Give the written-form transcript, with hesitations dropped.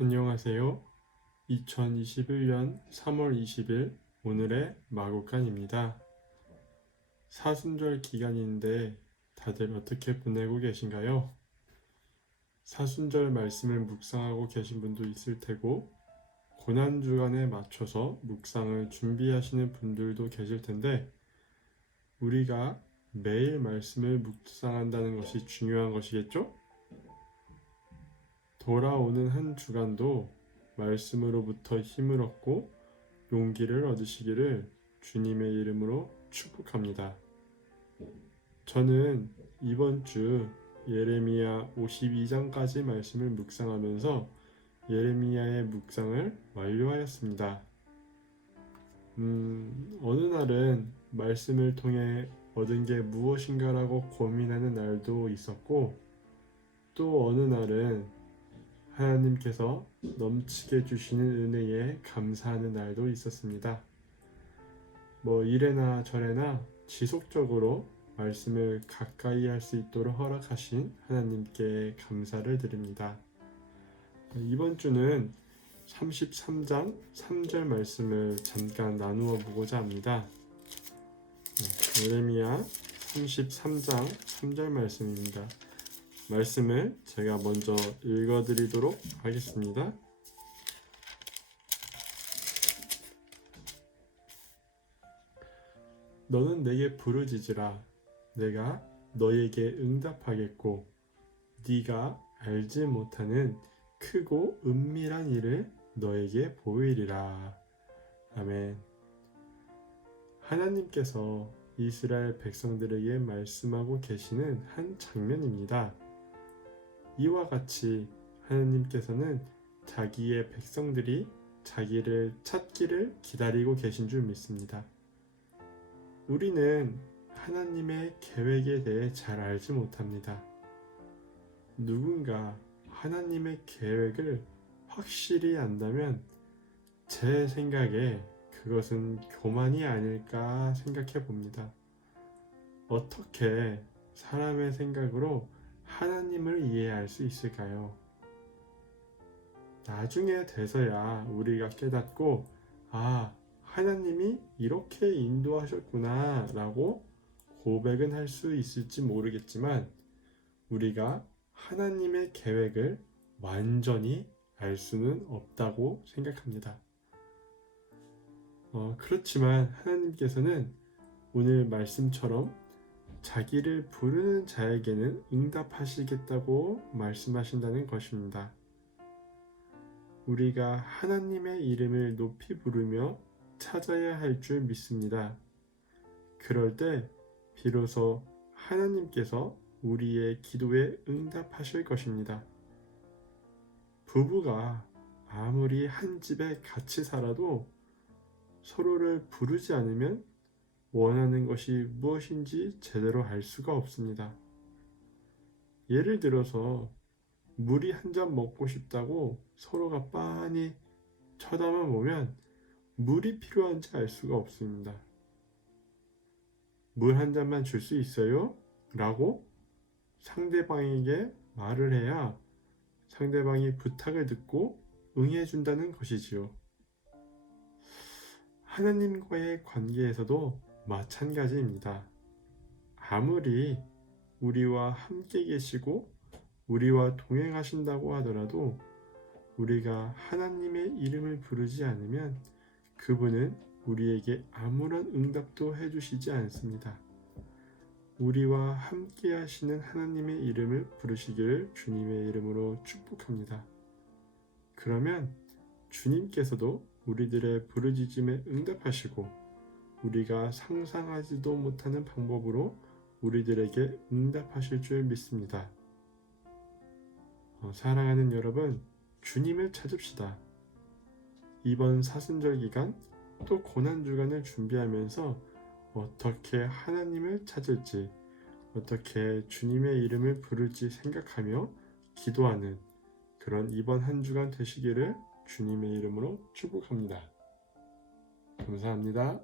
안녕하세요. 2021년 3월 20일 오늘의 마구간입니다. 사순절 기간인데 다들 어떻게 보내고 계신가요? 사순절 말씀을 묵상하고 계신 분도 있을 테고 고난주간에 맞춰서 묵상을 준비하시는 분들도 계실 텐데 우리가 매일 말씀을 묵상한다는 것이 중요한 것이겠죠? 돌아오는 한 주간도 말씀으로부터 힘을 얻고 용기를 얻으시기를 주님의 이름으로 축복합니다. 저는 이번 주 예레미야 52장까지 말씀을 묵상하면서 예레미야의 묵상을 완료하였습니다. 어느 날은 말씀을 통해 얻은 게 무엇인가라고 고민하는 날도 있었고 또 어느 날은 하나님께서 넘치게 주시는 은혜에 감사하는 날도 있었습니다. 이래나 저래나 지속적으로 말씀을 가까이 할 수 있도록 허락하신 하나님께 감사를 드립니다. 이번 주는 33장 3절 말씀을 잠깐 나누어 보고자 합니다. 예레미야 33장 3절 말씀입니다. 말씀을 제가 먼저 읽어드리도록 하겠습니다. 너는 내게 부르짖으라. 내가 너에게 응답하겠고 네가 알지 못하는 크고 은밀한 일을 너에게 보이리라. 아멘. 하나님께서 이스라엘 백성들에게 말씀하고 계시는 한 장면입니다. 이와 같이 하나님께서는 자기의 백성들이 자기를 찾기를 기다리고 계신 줄 믿습니다. 우리는 하나님의 계획에 대해 잘 알지 못합니다. 누군가 하나님의 계획을 확실히 안다면 제 생각에 그것은 교만이 아닐까 생각해 봅니다. 어떻게 사람의 생각으로 하나님을 이해할 수 있을까요? 나중에 돼서야 우리가 깨닫고 하나님이 이렇게 인도하셨구나 라고 고백은 할 수 있을지 모르겠지만 우리가 하나님의 계획을 완전히 알 수는 없다고 생각합니다. 그렇지만 하나님께서는 오늘 말씀처럼 자기를 부르는 자에게는 응답하시겠다고 말씀하신다는 것입니다. 우리가 하나님의 이름을 높이 부르며 찾아야 할 줄 믿습니다. 그럴 때 비로소 하나님께서 우리의 기도에 응답하실 것입니다. 부부가 아무리 한 집에 같이 살아도 서로를 부르지 않으면 원하는 것이 무엇인지 제대로 알 수가 없습니다. 예를 들어서 물이 한 잔 먹고 싶다고 서로가 빤히 쳐다만 보면 물이 필요한지 알 수가 없습니다. 물 한 잔만 줄 수 있어요? 라고 상대방에게 말을 해야 상대방이 부탁을 듣고 응해준다는 것이지요. 하나님과의 관계에서도 마찬가지입니다. 아무리 우리와 함께 계시고 우리와 동행하신다고 하더라도 우리가 하나님의 이름을 부르지 않으면 그분은 우리에게 아무런 응답도 해주시지 않습니다. 우리와 함께 하시는 하나님의 이름을 부르시기를 주님의 이름으로 축복합니다. 그러면 주님께서도 우리들의 부르짖음에 응답하시고 우리가 상상하지도 못하는 방법으로 우리들에게 응답하실 줄 믿습니다. 사랑하는 여러분, 주님을 찾읍시다. 이번 사순절 기간 또 고난주간을 준비하면서 어떻게 하나님을 찾을지, 어떻게 주님의 이름을 부를지 생각하며 기도하는 그런 이번 한 주간 되시기를 주님의 이름으로 축복합니다. 감사합니다.